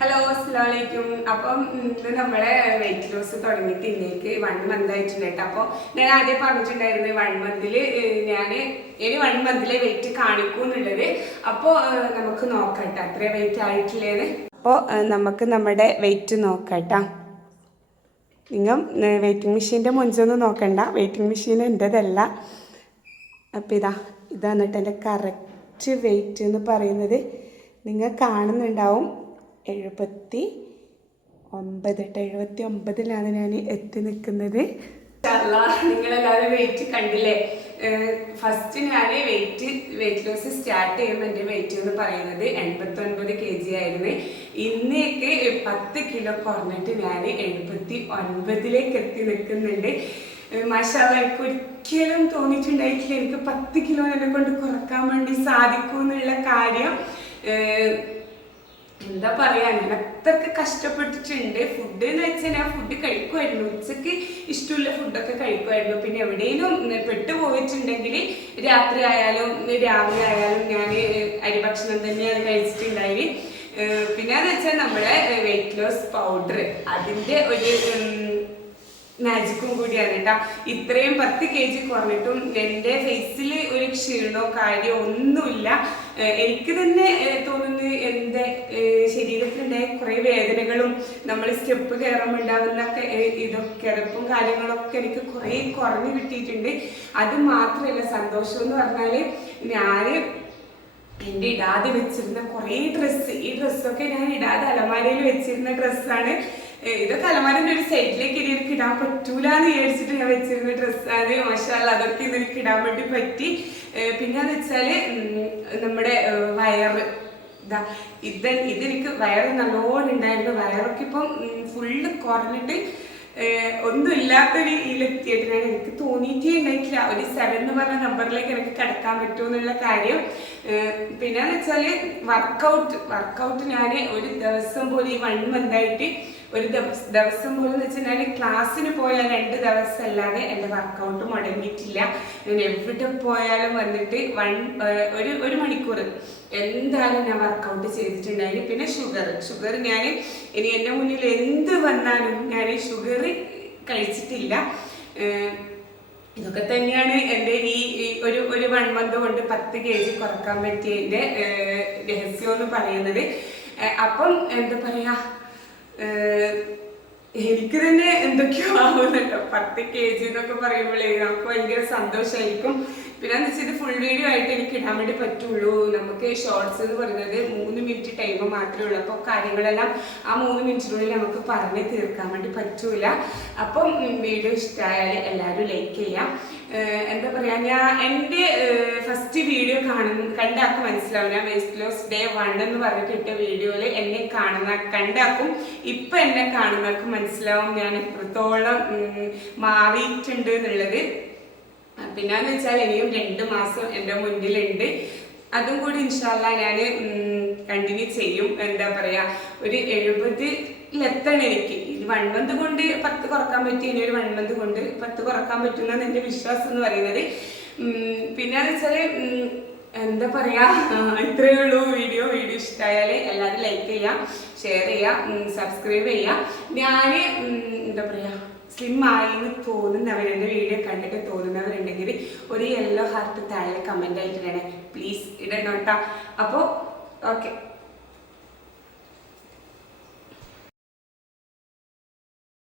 Hello അസ്സലാമലൈക്കും. അപ്പം ഇന്ന് നമ്മളെ വെയിറ്റ് ലോസ് തുടങ്ങിയിട്ട് ഇന്നേക്ക് 1 മന്ത് ആയിട്ടുണ്ട് കേട്ടോ. അപ്പോൾ ഞാൻ ആദ്യം പറഞ്ഞിട്ടുണ്ടായിരുന്നു 1 മന്തിൽ ഞാൻ ഇനി 1 മന്തിലെ വെയിറ്റ് കാണിക്കൂ എന്നുള്ളത്. അപ്പോൾ നമുക്ക് നോക്കട്ടെ അത്ര വെയിറ്റ് ആയിട്ടില്ലേന്ന്. അപ്പോൾ നമുക്ക് നമ്മുടെ വെയിറ്റ് നോക്കട്ടോ. നിങ്ങൾ വെയിറ്റിംഗ് മെഷീൻ്റെ മുഞ്ചൊന്നും നോക്കണ്ട, വെയിറ്റിംഗ് മെഷീൻ എൻ്റെതല്ല. അപ്പോൾ ഇതാണ് കേട്ടോ എൻ്റെ കറക്റ്റ് വെയിറ്റ് എന്ന് പറയുന്നത്. നിങ്ങൾ കാണുന്നുണ്ടാവും 79 ഞാൻ എത്തി നിൽക്കുന്നത്. നിങ്ങളെല്ലാവരും വെയിറ്റ് കണ്ടില്ലേ? ഫസ്റ്റ് ഞാൻ വെയിറ്റ് ലോസ് സ്റ്റാർട്ട് ചെയ്യുമ്പോൾ എൻ്റെ വെയിറ്റ് എന്ന് പറയുന്നത് 89 kg ആയിരുന്നു. ഇന്നേക്ക് 10 കിലോ കുറഞ്ഞിട്ട് ഞാൻ 79ലേക്ക് എത്തി നിൽക്കുന്നുണ്ട്. മാഷാഅല്ലാഹ്, എനിക്ക് ഒരിക്കലും തോന്നിയിട്ടുണ്ടായിട്ടില്ല എനിക്ക് 10 കിലോ എന്നെ കൊണ്ട് കുറക്കാൻ വേണ്ടി സാധിക്കും എന്നുള്ള കാര്യം. എന്താ പറയാ, ഞാൻ അത്രക്ക് കഷ്ടപ്പെട്ടിട്ടുണ്ട്. ഫുഡ് എന്ന് വെച്ചാൽ ഞാൻ ഫുഡ് കഴിക്കുമായിരുന്നു, ഉച്ചക്ക് ഇഷ്ടമുള്ള ഫുഡൊക്കെ കഴിക്കുമായിരുന്നു. പിന്നെ എവിടെയെങ്കിലും പെട്ടുപോയിട്ടുണ്ടെങ്കിൽ രാത്രി ആയാലും രാവിലെ ആയാലും ഞാൻ അരിഭക്ഷണം തന്നെയാണ് കഴിച്ചിട്ടുണ്ടായി. പിന്നെ എന്ന് വെച്ചാൽ നമ്മുടെ വെയിറ്റ് ലോസ് പൗഡർ, അതിൻ്റെ ഒരു മാജിക്കും കൂടിയാണ് കേട്ടോ. ഇത്രയും 10 kg കുറഞ്ഞിട്ടും എൻ്റെ ഫേസിൽ ഒരു ക്ഷീണോ കാര്യമോ ഒന്നുമില്ല. എനിക്ക് തന്നെ തോന്നുന്നത് എൻ്റെ ശരീരത്തിലുണ്ടായ കുറേ വേദനകളും നമ്മൾ സ്റ്റെപ്പ് കയറുമ്പോൾ ഉണ്ടാകുന്ന കിടപ്പും കാര്യങ്ങളൊക്കെ എനിക്ക് കുറേ കുറഞ്ഞു കിട്ടിയിട്ടുണ്ട്. അത് മാത്രമല്ല, സന്തോഷം എന്ന് പറഞ്ഞാൽ ഞാൻ എൻ്റെ ഇടാതെ വെച്ചിരുന്ന കുറേ ഡ്രസ്സ്, ഈ ഡ്രസ്സൊക്കെ ഞാൻ ഇടാതെ അലമാരയിൽ വെച്ചിരുന്ന ഡ്രസ്സാണ്. ഇതൊക്കെ അലമാരൻ്റെ ഒരു സൈഡിലേക്ക് എനിക്ക് ഇടാൻ പറ്റൂല എന്ന് വിചാരിച്ചിട്ട് ഞാൻ വെച്ചിരുന്ന ഡ്രസ്സാണ്. മാഷാഅല്ലാഹ്, അതൊക്കെ ഇതെനിക്ക് ഇടാൻ വേണ്ടി പറ്റി. പിന്നെന്ന് വെച്ചാൽ നമ്മുടെ വയറ് ഇതെനിക്ക് വയറ് നല്ലോണം ഉണ്ടായിരുന്നു. വയറൊക്കെ ഇപ്പം ഫുള്ള് കുറഞ്ഞിട്ട് ഒന്നും ഇല്ലാത്തൊരു ഇതിലെത്തിയിട്ട് എനിക്ക് തോന്നിയിട്ടേ ഉണ്ടായിട്ടില്ല ഒരു 7 എന്ന് പറഞ്ഞ നമ്പറിലേക്ക് എനിക്ക് കിടക്കാൻ പറ്റുമെന്നുള്ള കാര്യം. പിന്നെന്ന് വെച്ചാൽ വർക്കൗട്ട് ഞാൻ ഒരു ദിവസം പോലും ഈ 1 മന്തായിട്ട് ഒരു ദിവസം പോലും വെച്ചാൽ ക്ലാസ്സിന് പോയാൽ 2 ദിവസം അല്ലാതെ എൻ്റെ വർക്കൗട്ട് മുടങ്ങിയിട്ടില്ല. ഞാൻ എവിടെ പോയാലും വന്നിട്ട് ഒരു മണിക്കൂർ എന്തായാലും ഞാൻ വർക്കൗട്ട് ചെയ്തിട്ടുണ്ടായിരുന്നു. പിന്നെ ഷുഗർ ഞാൻ ഇനി എൻ്റെ മുന്നിൽ എന്ത് വന്നാലും ഞാൻ ഷുഗർ കഴിച്ചിട്ടില്ല. ഇതൊക്കെ തന്നെയാണ് എൻ്റെ ഈ ഒരു 1 മന്ത് കൊണ്ട് 10 kg കുറക്കാൻ പറ്റിയതിൻ്റെ രഹസ്യം എന്ന് പറയുന്നത്. അപ്പം എന്താ പറയാ, എനിക്ക് തന്നെ എന്തൊക്കെയോ ആവുന്നുണ്ടോ 10 kg എന്നൊക്കെ പറയുമ്പോഴേ നമുക്ക് ഭയങ്കര സന്തോഷമായിരിക്കും. പിന്നെ എന്ന് വെച്ചാൽ ഇത് ഫുൾ വീഡിയോ ആയിട്ട് എനിക്ക് ഇടാൻ വേണ്ടി പറ്റുള്ളൂ. നമുക്ക് ഷോർട്സ് എന്ന് പറയുന്നത് 3 മിനിറ്റ് ടൈം മാത്രമേ ഉള്ളൂ. അപ്പോൾ കാര്യങ്ങളെല്ലാം ആ 3 മിനിറ്റിനുള്ളിൽ നമുക്ക് പറഞ്ഞ് തീർക്കാൻ വേണ്ടി പറ്റൂല. അപ്പം വീഡിയോ ഇഷ്ടമായാൽ എല്ലാവരും ലൈക്ക് ചെയ്യാം. എന്താ പറയുക, ഞാൻ എൻ്റെ ഫസ്റ്റ് വീഡിയോ കണ്ടാക്കും മനസ്സിലാവും. ഞാൻ വെയിറ്റ് ലോസ് ഡേ 1 എന്ന് പറഞ്ഞിട്ട് ഇട്ട വീഡിയോയിൽ എന്നെ കണ്ടാക്കും ഇപ്പം എന്നെ കാണുന്നവർക്ക് മനസ്സിലാവും ഞാൻ എത്രത്തോളം മാറിയിട്ടുണ്ട് എന്നുള്ളത്. പിന്നെന്ന് വെച്ചാൽ ഇനിയും 2 മാസം എൻ്റെ മുന്നിലുണ്ട്. അതും കൂടി ഇൻഷാ അല്ലാഹ് ഞാൻ കണ്ടിന്യൂ ചെയ്യും. എന്താ പറയുക, ഒരു 70-ലെത്തണം എനിക്ക്. 1 മന്ത് കൊണ്ട് 10 കുറക്കാൻ പറ്റി, ഇനി ഒരു 1 മന്ത് കൊണ്ട് 10 കുറക്കാൻ പറ്റുന്നതാണ് എൻ്റെ വിശ്വാസം എന്ന് പറയുന്നത്. പിന്നെന്ന് വെച്ചാൽ എന്താ പറയുക, ഇത്രയേ ഉള്ളൂ. വീഡിയോ ഇഷ്ടമായാൽ എല്ലാവരും ലൈക്ക് ചെയ്യാം, ഷെയർ ചെയ്യാം, സബ്സ്ക്രൈബ് ചെയ്യാം. ഞാൻ എന്താ പറയുക, സ്ലിം ആയിന്ന് തോന്നുന്നവർ, എൻ്റെ വീഡിയോ കണ്ടിട്ട് തോന്നുന്നവരുണ്ടെങ്കിൽ ഒരു യെല്ലോ ഹാർട്ട് താഴെ കമൻ്റ് ആയിട്ട് ഇടണേ പ്ലീസ്, ഇടണം കേട്ടോ. അപ്പോൾ ഓക്കെ.